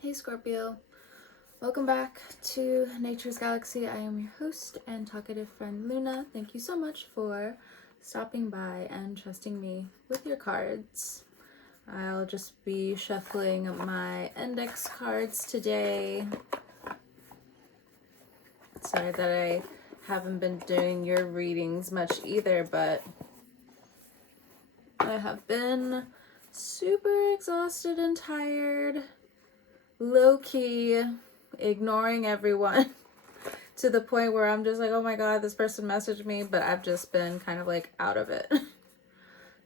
Hey Scorpio, welcome back to Nature's Galaxy. I am your host and talkative friend Luna. Thank you so much for stopping by and trusting me with your cards. I'll just be shuffling my index cards today. Sorry that I haven't been doing your readings much either, but I have been super exhausted and tired, low-key ignoring everyone to the point where I'm just like, oh my god, this person messaged me, but I've just been kind of like out of it.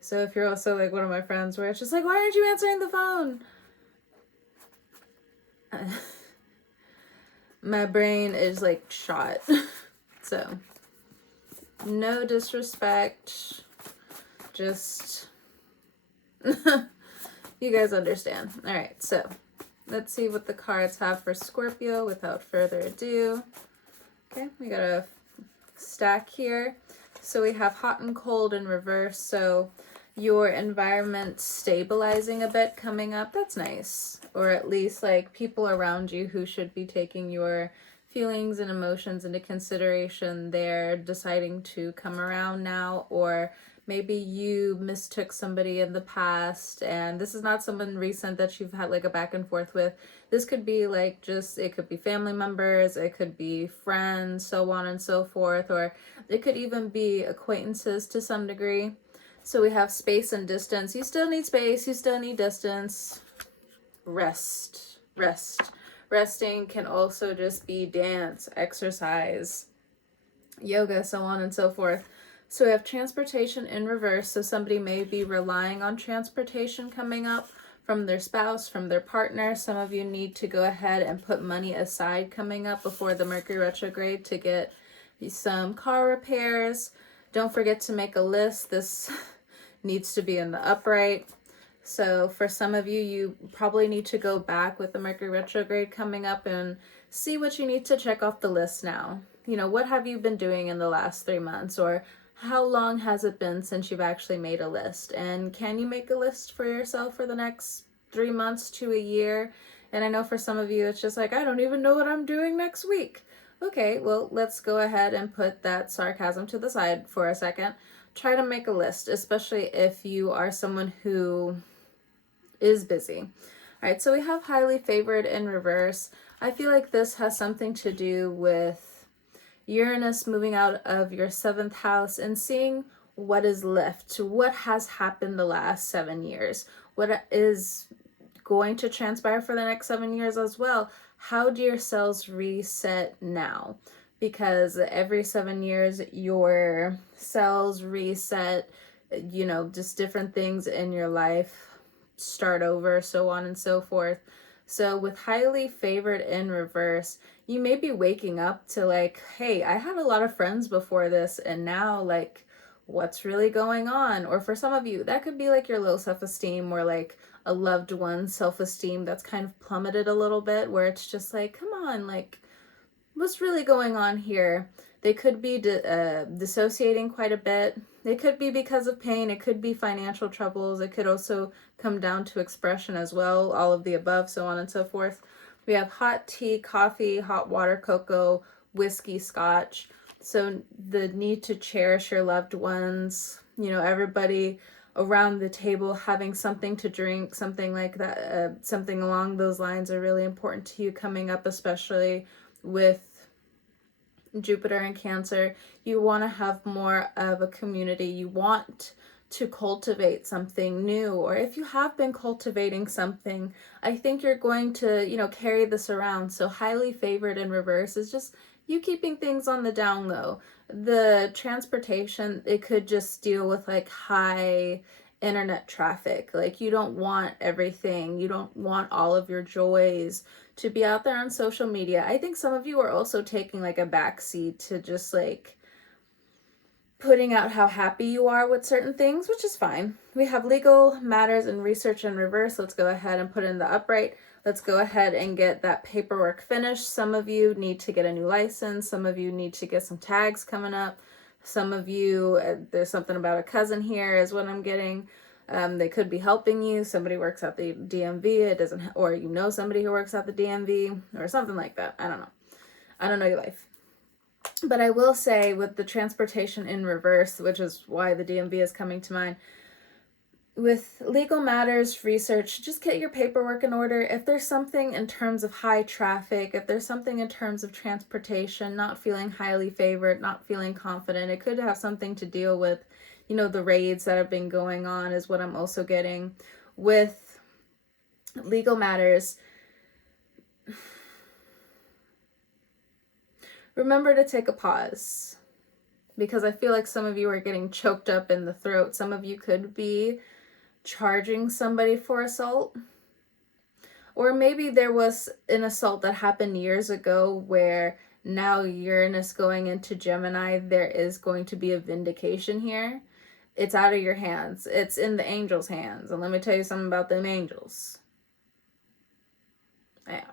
So if you're also like one of my friends where it's just like, why aren't you answering the phone? My brain is like shot. So no disrespect, just you guys understand. All right, so let's see what the cards have for Scorpio without further ado. Okay, we got a stack here. So we have hot and cold in reverse. So your environment stabilizing a bit coming up. That's nice. Or at least like people around you who should be taking your feelings and emotions into consideration. They're deciding to come around now, or maybe you mistook somebody in the past and this is not someone recent that you've had like a back and forth with. This could be like just, it could be family members, it could be friends, so on and so forth, or it could even be acquaintances to some degree. So we have space and distance. You still need space, you still need distance. Rest. Resting can also just be dance, exercise, yoga, so on and so forth. So we have transportation in reverse. So somebody may be relying on transportation coming up from their spouse, from their partner. Some of you need to go ahead and put money aside coming up before the Mercury retrograde to get some car repairs. Don't forget to make a list. This needs to be in the upright. So for some of you, you probably need to go back with the Mercury retrograde coming up and see what you need to check off the list now. You know, what have you been doing in the last 3 months, or how long has it been since you've actually made a list? And can you make a list for yourself for the next 3 months to a year? And I know for some of you, it's just like, I don't even know what I'm doing next week. Okay, well, let's go ahead and put that sarcasm to the side for a second. Try to make a list, especially if you are someone who is busy. All right, so we have highly favored in reverse. I feel like this has something to do with Uranus moving out of your 7th house and seeing what is left, what has happened the last 7 years, what is going to transpire for the next 7 years as well. How do your cells reset now? Because every 7 years your cells reset, you know, just different things in your life start over, so on and so forth. So with highly favored in reverse, you may be waking up to like, hey, I had a lot of friends before this and now like what's really going on? Or for some of you, that could be like your low self-esteem, or like a loved one's self-esteem that's kind of plummeted a little bit, where it's just like, come on, like what's really going on here? They could be dissociating quite a bit. It could be because of pain. It could be financial troubles. It could also come down to expression as well, all of the above, so on and so forth. We have hot tea, coffee, hot water, cocoa, whiskey, scotch. So the need to cherish your loved ones, you know, everybody around the table having something to drink, something like that, something along those lines are really important to you coming up, especially with Jupiter and Cancer. You want to have more of a community. You want to cultivate something new, or if you have been cultivating something, I think you're going to, you know, carry this around. So highly favored in reverse is just you keeping things on the down low. The transportation, it could just deal with like high internet traffic. Like you don't want everything. You don't want all of your joys to be out there on social media. I think some of you are also taking like a backseat to just like putting out how happy you are with certain things, which is fine. We have legal matters and research in reverse. Let's go ahead and put in the upright. Let's go ahead and get that paperwork finished. Some of you need to get a new license. Some of you need to get some tags coming up. Some of you, there's something about a cousin here is what I'm getting. They could be helping you. Somebody works at the DMV. It doesn't, or you know somebody who works at the DMV or something like that. I don't know. I don't know your life. But I will say with the transportation in reverse, which is why the DMV is coming to mind, with legal matters research, just get your paperwork in order. If there's something in terms of high traffic, if there's something in terms of transportation, not feeling highly favored, not feeling confident, it could have something to deal with, you know, the raids that have been going on is what I'm also getting. With legal matters, remember to take a pause, because I feel like some of you are getting choked up in the throat. Some of you could be charging somebody for assault. Or maybe there was an assault that happened years ago where now Uranus going into Gemini, there is going to be a vindication here. It's out of your hands. It's in the angels' hands. And let me tell you something about them angels.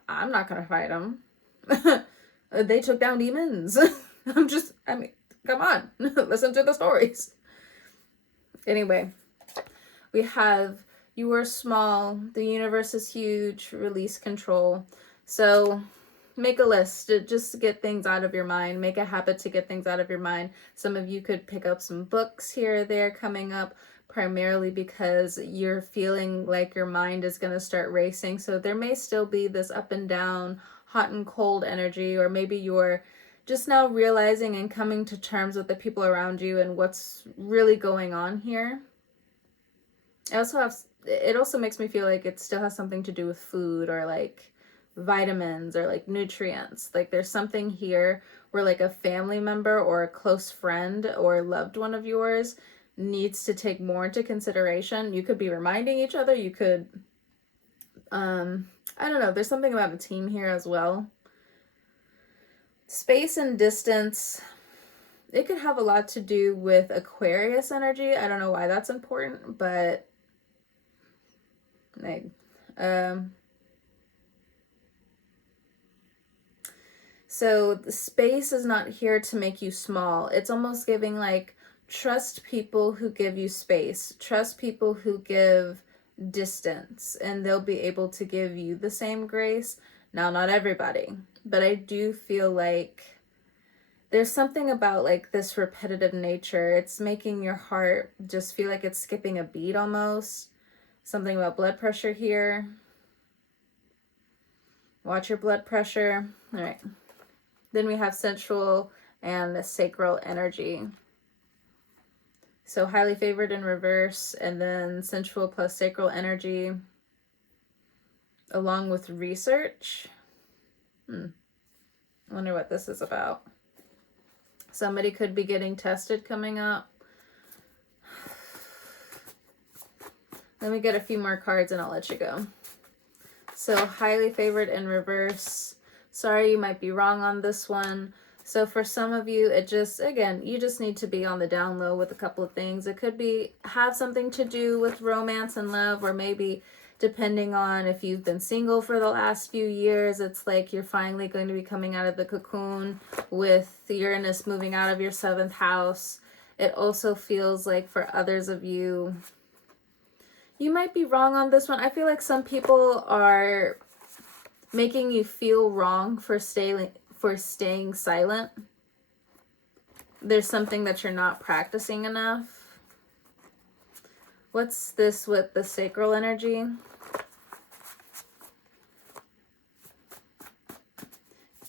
I'm not going to fight them. They took down demons. Come on. Listen to the stories. Anyway. We have, you are small, the universe is huge, release control. So make a list just to get things out of your mind. Make a habit to get things out of your mind. Some of you could pick up some books here or there coming up, primarily because you're feeling like your mind is going to start racing. So there may still be this up and down, hot and cold energy, or maybe you're just now realizing and coming to terms with the people around you and what's really going on here. It also makes me feel like it still has something to do with food or like vitamins or like nutrients. Like there's something here where like a family member or a close friend or loved one of yours needs to take more into consideration. You could be reminding each other. You could, I don't know. There's something about a team here as well. Space and distance. It could have a lot to do with Aquarius energy. I don't know why that's important, but so the space is not here to make you small. It's almost giving like, trust people who give you space. Trust people who give distance, and they'll be able to give you the same grace. Now, not everybody, but I do feel like there's something about like this repetitive nature. It's making your heart just feel like it's skipping a beat almost. Something about blood pressure here. Watch your blood pressure. All right. Then we have sensual and sacral energy. So highly favored in reverse, and then sensual plus sacral energy along with research. I wonder what this is about. Somebody could be getting tested coming up. Let me get a few more cards and I'll let you go. So highly favored in reverse. Sorry, you might be wrong on this one. So for some of you, it just, again, you just need to be on the down low with a couple of things. It could be, have something to do with romance and love, or maybe depending on if you've been single for the last few years, it's like you're finally going to be coming out of the cocoon with Uranus moving out of your 7th house. It also feels like for others of you, you might be wrong on this one. I feel like some people are making you feel wrong for staying silent. There's something that you're not practicing enough. What's this with the sacral energy?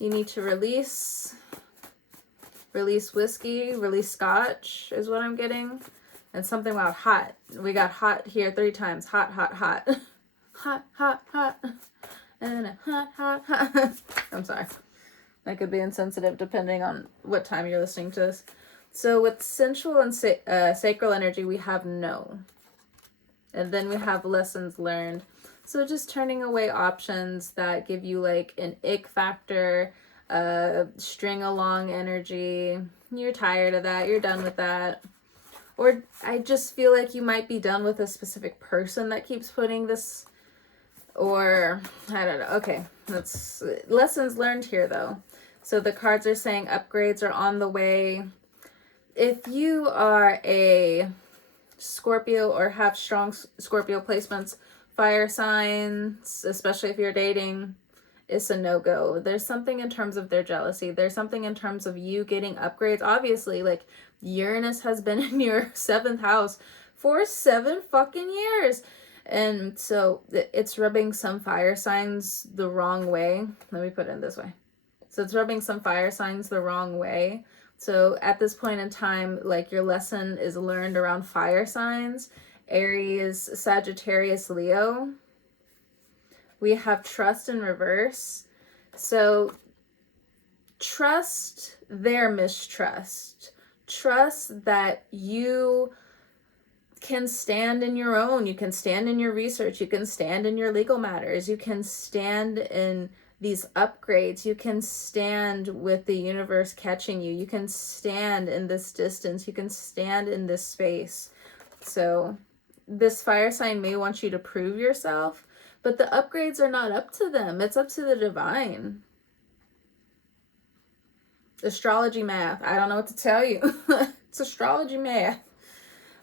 You need to release whiskey, release scotch is what I'm getting. And something about hot. We got hot here 3 times. Hot, hot, hot. Hot, hot, hot. And hot, hot, hot. I'm sorry. That could be insensitive depending on what time you're listening to this. So with sensual and sacral energy, we have no. And then we have lessons learned. So just turning away options that give you like an ick factor, string along energy. You're tired of that. You're done with that. Or I just feel like you might be done with a specific person that keeps putting this, or I don't know. Okay, that's lessons learned here though. So the cards are saying upgrades are on the way. If you are a Scorpio or have strong Scorpio placements, fire signs, especially if you're dating, it's a no-go. There's something in terms of their jealousy. There's something in terms of you getting upgrades. Obviously, like, Uranus has been in your 7th house for 7 fucking years. And so it's rubbing some fire signs the wrong way. Let me put it in this way. So it's rubbing some fire signs the wrong way. So at this point in time, like, your lesson is learned around fire signs. Aries, Sagittarius, Leo. We have trust in reverse. So trust their mistrust. Trust that you can stand in your own. You can stand in your research. You can stand in your legal matters. You can stand in these upgrades. You can stand with the universe catching you. You can stand in this distance. You can stand in this space. So this fire sign may want you to prove yourself, but the upgrades are not up to them. It's up to the divine. Astrology math. I don't know what to tell you. It's astrology math.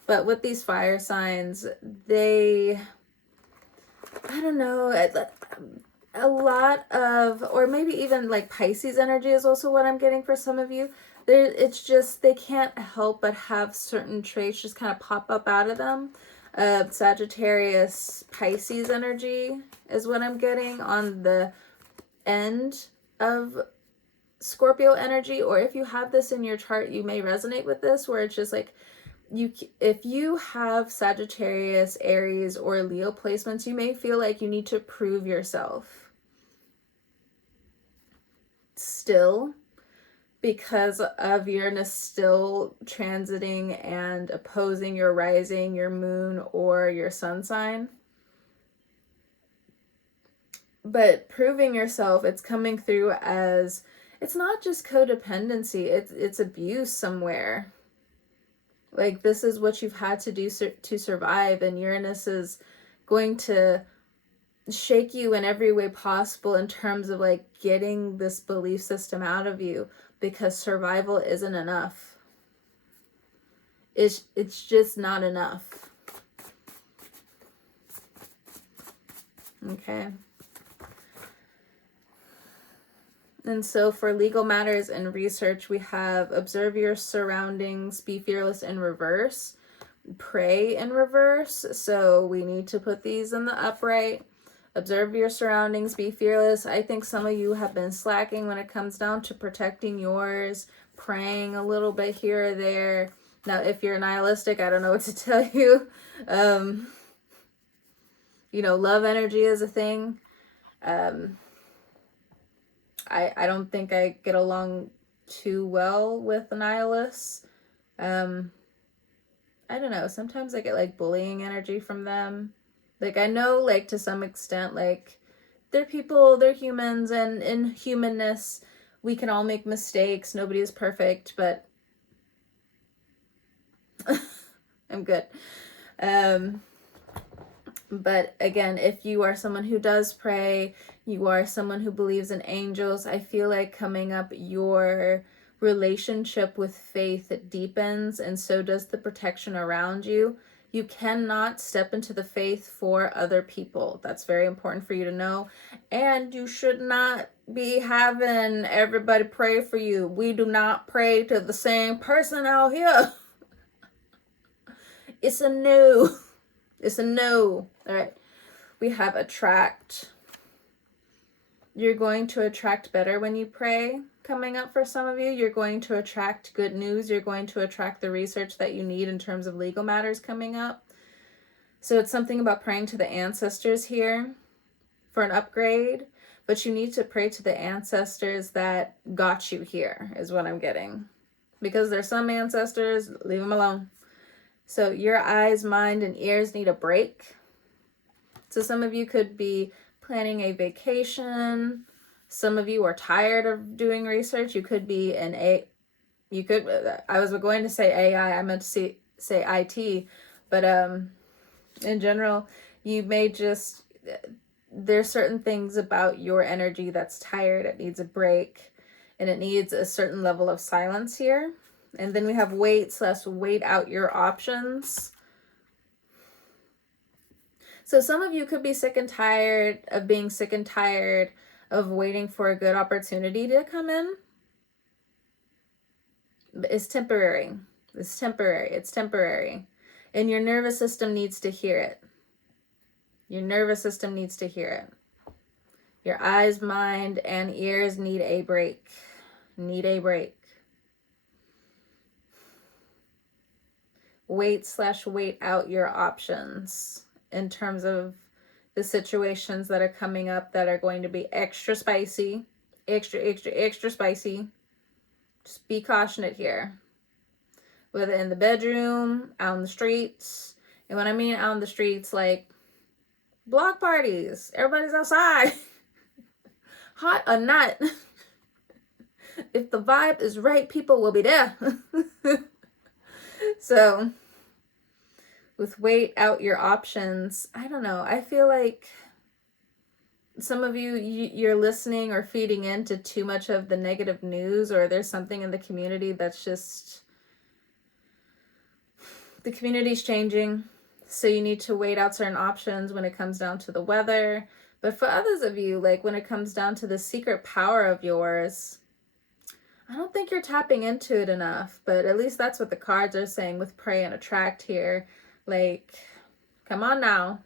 But with these fire signs, I don't know, a lot of, or maybe even like Pisces energy is also what I'm getting for some of you. It's just, they can't help but have certain traits just kind of pop up out of them. Sagittarius, Pisces energy is what I'm getting on the end of Scorpio energy. Or if you have this in your chart, you may resonate with this, where it's just like, if you have Sagittarius, Aries, or Leo placements, you may feel like you need to prove yourself still, because of Uranus still transiting and opposing your rising, your moon, or your sun sign. But proving yourself, it's coming through as, it's not just codependency, it's abuse somewhere. Like, this is what you've had to do to survive, and Uranus is going to shake you in every way possible in terms of, like, getting this belief system out of you, because survival isn't enough. It's just not enough. Okay. And so for legal matters and research, we have observe your surroundings, be fearless in reverse, pray in reverse. So we need to put these in the upright. Observe your surroundings, be fearless. I think some of you have been slacking when it comes down to protecting yours, praying a little bit here or there. Now, if you're nihilistic, I don't know what to tell you. You know, love energy is a thing. I don't think I get along too well with the nihilists. I don't know. Sometimes I get like bullying energy from them. Like, I know, like, to some extent, like, they're people, they're humans, and in humanness, we can all make mistakes. Nobody is perfect, but I'm good. But again, if you are someone who does pray, you are someone who believes in angels, I feel like coming up, your relationship with faith deepens, and so does the protection around you. You cannot step into the faith for other people. That's very important for you to know. And you should not be having everybody pray for you. We do not pray to the same person out here. It's a no. It's a no. All right. We have attract. You're going to attract better when you pray. Coming up for some of you, you're going to attract good news. You're going to attract the research that you need in terms of legal matters coming up. So it's something about praying to the ancestors here for an upgrade, but you need to pray to the ancestors that got you here, is what I'm getting. Because there's some ancestors, leave them alone. So your eyes, mind, and ears need a break. So some of you could be planning a vacation. Some of you are tired of doing research. You could be I was going to say AI, I meant to say IT, but in general, you may just, there's certain things about your energy that's tired. It needs a break, and it needs a certain level of silence here. And then we have wait out your options. So some of you could be sick and tired of being sick and tired of waiting for a good opportunity to come in. It's temporary. It's temporary. It's temporary. And your nervous system needs to hear it. Your nervous system needs to hear it. Your eyes, mind, and ears need a break. Need a break. Wait out your options in terms of the situations that are coming up that are going to be extra spicy. Extra spicy. Just be cautionate here. Whether in the bedroom, out in the streets. And when I mean out in the streets, like block parties. Everybody's outside. Hot or not. If the vibe is right, people will be there. So, with wait out your options, I don't know. I feel like some of you're listening or feeding into too much of the negative news, or there's something in the community that's just, the community's changing. So you need to wait out certain options when it comes down to the weather. But for others of you, like when it comes down to the secret power of yours, I don't think you're tapping into it enough, but at least that's what the cards are saying with pray and attract here. Like, come on now.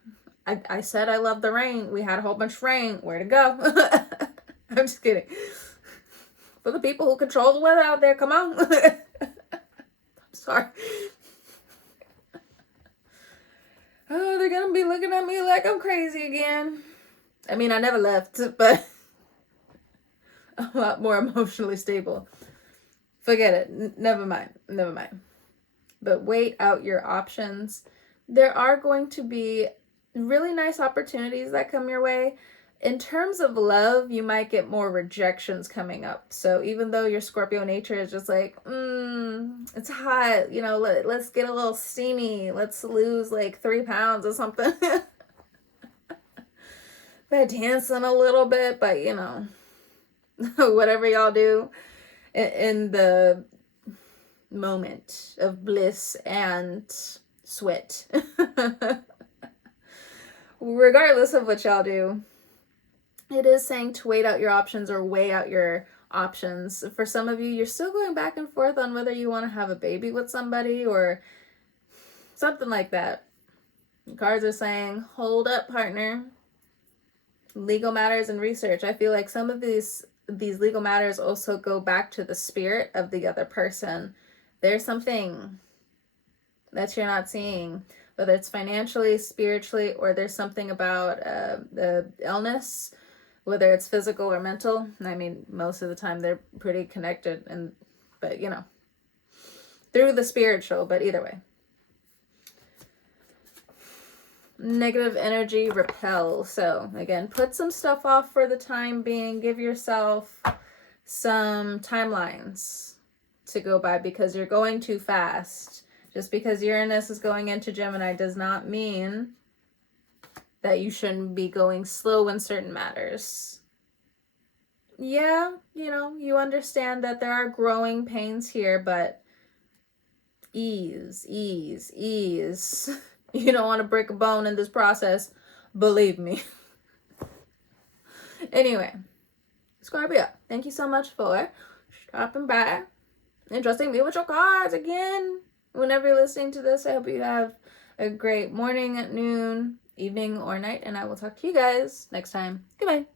I said I love the rain. We had a whole bunch of rain. Where to go? I'm just kidding. For the people who control the weather out there, come on. I'm sorry. Oh, they're going to be looking at me like I'm crazy again. I mean, I never left, but a lot more emotionally stable. Forget it. Never mind. But wait out your options. There are going to be really nice opportunities that come your way. In terms of love, you might get more rejections coming up. So even though your Scorpio nature is just like, it's hot, let's get a little steamy. Let's lose like 3 pounds or something. By dancing a little bit, but whatever y'all do in the moment of bliss and sweat. Regardless of what y'all do, it is saying to wait out your options or weigh out your options. For some of you, you're still going back and forth on whether you want to have a baby with somebody or something like that. The cards are saying, hold up, partner. Legal matters and research. I feel like some of these legal matters also go back to the spirit of the other person. There's something that you're not seeing, whether it's financially, spiritually, or there's something about the illness, whether it's physical or mental. I mean, most of the time they're pretty connected, but through the spiritual, but either way. Negative energy, repel. So again, put some stuff off for the time being. Give yourself some timelines to go by because you're going too fast. Just because Uranus is going into Gemini does not mean that you shouldn't be going slow in certain matters. Yeah, you understand that there are growing pains here, but ease. You don't want to break a bone in this process. Believe me. Anyway, Scorpio, thank you so much for stopping by and trusting me with your cards again. Whenever you're listening to this, I hope you have a great morning, noon, evening, or night, and I will talk to you guys next time. Goodbye.